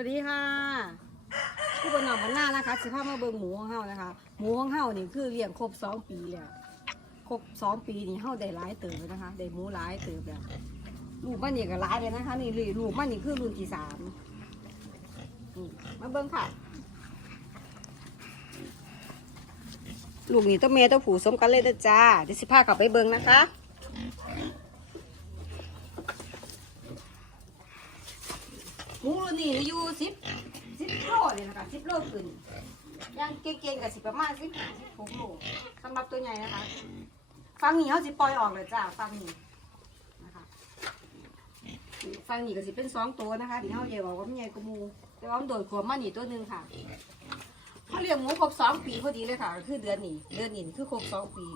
วัสดีค่ะผู้บนหนองมันหน้านะคะสิพามาเบิงหมูของเฮานะคะ หมูของเฮานี่คือเลี้ยงครบสองปีแล้วครบสองปีนี่เฮาได้หลายเติบแล้วนะคะได้หมูหลายเติบแล้วลูกมันนี่ก็หลายเลยนะคะ นี่ลยลูกมันนี่คือรุ่นที่สามมาเบิงค่ะ ลูกนี่ตัวแม่ตัวผู้สมกันเลยนะจ้าเดี๋ยวสิพากลับไปเบิงนะคะ หมูรุ่นนี้อยู่สิบสิบโลเลยนะคะสิบโลขึ้นย่างเก่งๆกับสิประมาณสิบห้าสิบหกโลสำหรับตัวใหญ่นะคะฟังนี้เขาสิปล่อยออกเลยจ้าฟังนี้นะคะฟังนี้ก็สิเป็นสองตัวนะคะที่เขาเรียกว่ามันใหญ่กว่าหมูแต่ว่ามันโดดขวบมาหนีตัวหนึ่งค่ะเขาเลี้ยงหมูครบสองปีพอดีเลยค่ะคือเดือนนี้เดือนนี้คือครบสองปี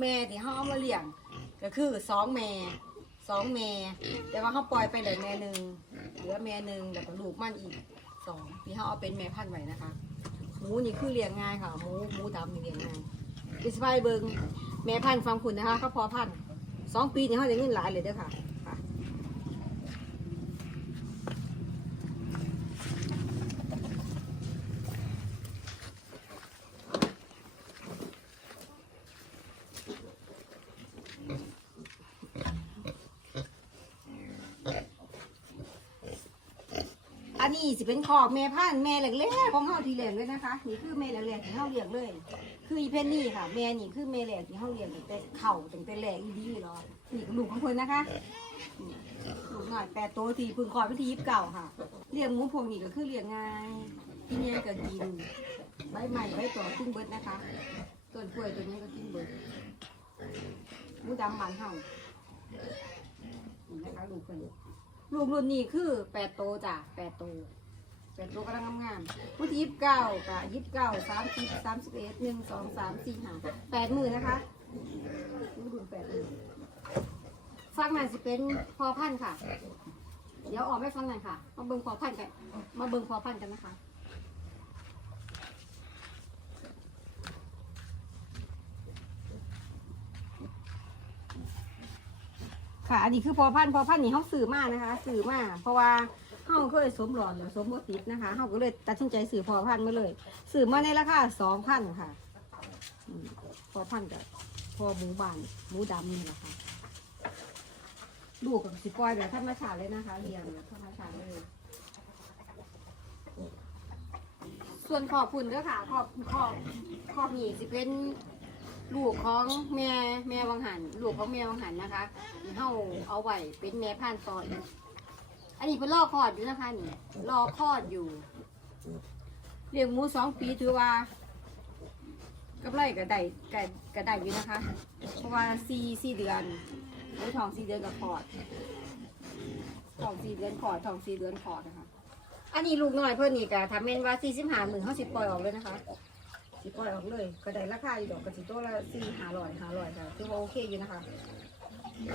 แม่ที่เขาเอามาเลี้ยงก็คือสองแม่สองแม่แต่ว่าเขาปล่อยไปเหลือแม่หนึ่ง เหลือแม่หนึ่งแล้วก็ลูกมันอีกสองที่เขาเอาเป็นแม่พันธุ์ไว้นะคะ หมูนี่คือเลี้ยงง่ายค่ะ หมูหมูดำนี่เลี้ยงง่ายอิสไฟเบิงแม่พันธุ์ฟังคุณนะคะเขาพอพันธุ์สองปีนี่เขาได้เงินหลายเลยเด้อค่ะค่ะ อันนี้สิเป็นขอบแม่พันธุ์แม่แหลกๆของเฮาทีแหลกเลยนะคะนี่คือแม่แหลกๆที่เฮาเลี้ยงเลย คืออีเพนนี่ค่ะแม่นี่คือแม่แหลกที่เฮาเลี้ยงตั้งแต่เข่าตั้งแต่แหลกอีดีเนาะนี่ก็ลูกของเพิ่นนะคะนี่ลูกหน่อยแปดโตวทีเพึ่งคลอดวันที่ยี่สิบเก้าค่ะเลี้ยงหมูพวกนี้ก็คือเลี้ยงง่ายกินยังก็กินใบใหม่ใบต่อกินเบิดนะคะต้นกล้วยตัวนี้ก็กินเบิดหมูดำบานเฮานี่นะคะลูกเพิ่น ลูกรุ่นนี้คือแปดโตจ้ะแปดโตแปดโตกำลังงามๆวันที่ยี่สิบเก้ากะยี่สิบเก้าสามสิบสามสิบเอ็ดหนึ่งสองสามสี่ห้าแปดหมื่นนะคะลูกรุ่นแปดหมื่นฟังหน่อยสิเป็นพอพันธุ์ค่ะ เดี๋ยวออกไม่ฟังหน่อยค่ะ มาเบิ่งพอพันธุ์กัน มาเบิ่งพอพันธุ์กันนะคะ ค่ะ อันนี้คือพอพันธ์พอพันนี่เขาสื่อมากนะคะ สื่อมากเพราะว่าเขาเคยสมหลอดหรือสมบติดนะคะเขาก็เลยตัดสินใจสื่อพอพันธ์มาเลย สื่อมาในราคาสองพันค่ะอืมพอพันธ์กับพอหมูบานหมูดำนี่แหละค่ะลูกกับสิปล่อยแบบธรรมชาติเลยนะคะเลี้ยงแบบธรรมชาติเลย ส่วนขอบคุณด้วยค่ะ ขอบขอบขอบนี่สิเป็น ลูกของแม่แม่วังหันลูกของแม่วังหันนะคะเฮาเอาไว้เป็นแม่พันต่ออีกอันนี้เป็นรอคลอดอยู่นะคะนี่รอคลอดอยู่เลี้ยงหมูสองปีถือว่ากำไรก็ได้ก็ก็ได้อยู่นะคะ เพราะว่าสี่สี่เดือนหมูทองสี่เดือนกับคลอดทองสี่เดือนคลอดทองสี่เดือนคลอดนะคะ อันนี้ลูกน้อยเพิ่นนี่ก็ทำเมนว่าสี่สิบห้าหมื่นเขาสิบปล่อยออกเลยนะคะ สิปล่อยออกเลย ก็ได้ราคาอยู่ดอกกระสิตัวละสี่ห้าร้อยห้าร้อยค่ะถือว่าโอเคอยู่นะคะ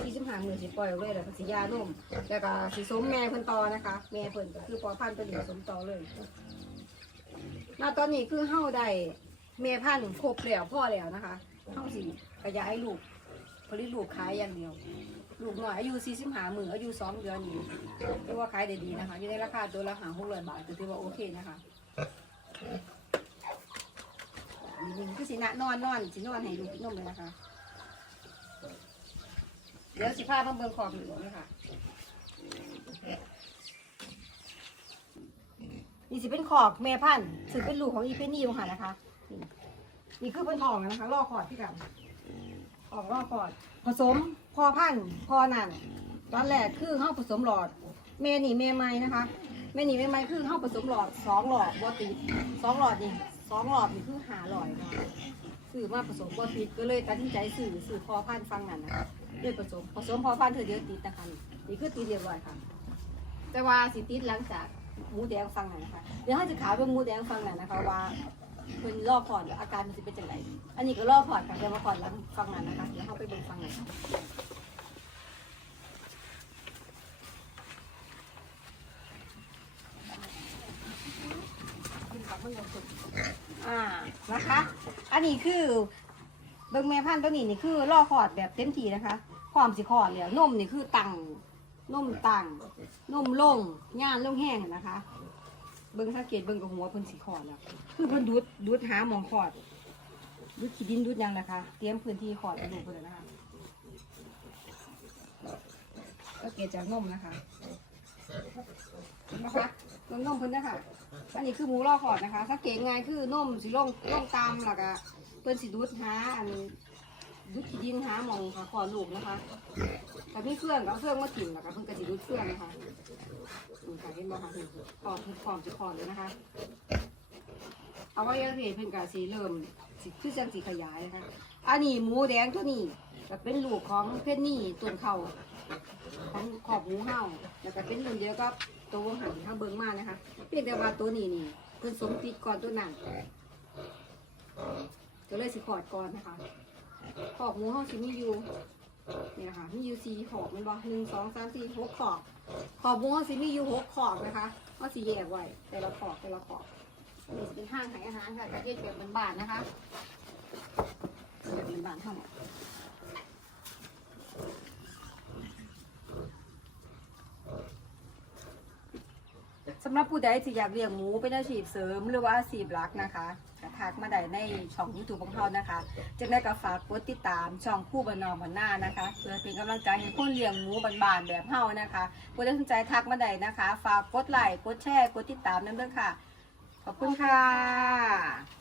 สี่สิบห้าหมื่นสิปล่อยออกเลยแล้วก็สิยานุ่มแล้วก็สิสมแม่เพิ่นต่อนะคะ แม่เพิ่นก็คือพอพันธุ์ตัวนี้สมต่อเลยณตอนนี้คือเฮาได้แม่พันธุ์ครบแล้วพ่อแล้วนะคะเฮาสิขยายลูกผลิตลูกขายอย่างเดียว ลูกหน้อยอายุสี่สิบห้าหมื่นอายุสองเดือนอยู่ถือว่าขายได้ดีนะคะอยู่ในราคาตัวละหาหกร้อยบาทถือว่าโอเคนะคะ นี่คือสินะนอนนอนสินอนให้ลูกกินนมเลยนะคะ เดี๋ยวสิพามาเบิ่งขอบหนูนะคะนี่สิเป็นขอบแม่พันธุ์ซึ่งเป็นลูกของอีเพนนี่ค่ะนะคะ นี่คือเป็นทองนะคะล่อขอดที่กันออกรอบก่อนผสมพอพันธุ์พอนั่นตอนแรกคือเข้าผสมหลอดเมนี่เมไม้นะคะเมนี่เมไม้คือเข้าผสมหลอดสองหลอดบอติสองหลอดนี่ สองหลอดนี่คือหาหลอดค่ะสื่อมาผสมบอติดก็เลยตัดสินใจสื่อสื่อพอพันธุ์ฟังนั่นนะคะเลยผสมผสมพอพันธุ์เธอเดียวติดนะคะนี่คือติดเรียบร้อยค่ะ แต่ว่าสิติดหลังจากหมูแดงฟังนั่นนะคะเดี๋ยวเขาจะขาวเป็นหมูแดงฟังนั่นนะคะว่าเป็นรอบพอดอาการมันจะเป็นจังไรอันนี้ก็รอบพอดค่ะเดี๋ยวมาพอดหลังฟังนั่นนะคะเดี๋ยวเขาไปดูฟังหน่อยค่ะ อ่านะคะ อันนี้คือเบิ้งแม่พันธุ์ตัวนี้นี่คือล่อคอดแบบเต็มทีนะคะความสิคอดเลยนมนี่คือตังนมตังนมลงย่านลงแห้งนะคะ เบิ่งสังเกตเบิ่งกับหัวเพิ่นสีขอดแล้วคือเพิ่นดูดดูดหาหมองขอดดูดขี้ดินดูดยังนะคะ เตรียมพื้นที่ขอดให้ลูกเพิ่นแล้วนะคะสังเกตจากนมนะคะนไหมคะ นมนมเพิ่นนะคะอันนี้คือหมูรอขอดนะคะสังเกตง่ายคือนมสิลงลงตามแล้วก็เพิ่นสิดูดหาอันดูดขี้ดินหาหมองค่ะขอดลูกนะคะแต่มีเครื่องกับเครื่องมาถิ่มแล้วก็เพิ่นก็สิดูดเครื่องนะคะนี่ค่ะเห็นบ่คะนี่พร้อมพร้อมจะพร้อมเลยนะคะเอาไว้ยังเพิ่นก็สิเริ่มสิคือจังสิขยายนะคะอันนี้หมูแดงตัวนี้ก็เป็นลูกของเพชรนี่ต้นเขาของขอบหมูเห่าแล้วก็เป็นรุ่นเดียวกับ ตัววงหันที่เขาเบิ่งมานะคะเพียงแต่ว่าตัวนี้นี่เพิ่นสมติดก่อนตัวนั้นก็เลยสิขอดก่อนนะคะขอบหมูเห่าสิมีอยู่นี่นะคะมีอยู่สี่ขอบมันบ่หนึ่งสองสามสี่หกขอบ ขอบวงสิมีอยู่หกขอบนะคะก็สีแยกไว้แต่ละขอบแต่ละขอบนี่เป็นห้างขายอาหารค่ะประเภทแบบบานนะคะแบบบานทั้งหมดำหรับผู้ใดที่อยากเลี้ยงหมูเป็นอาชีพเสริมหรือว่าอาชีพหลักนะคะกระทักมาได้ในช่องยูทูบของเรานะคะจะได้กระฝากกดติดตามช่องคู่บันนอมบันหน้านะคะเพื่อเป็นกำลังใจให้คนเลี้ยงหมูบานๆแบบเฮานะคะผู้ใดสนใจทักมาได้นะคะ ฝากกดไลค์กดแชร์กดติดตามนั่นด้วยค่ะ ขอบคุณค่ะ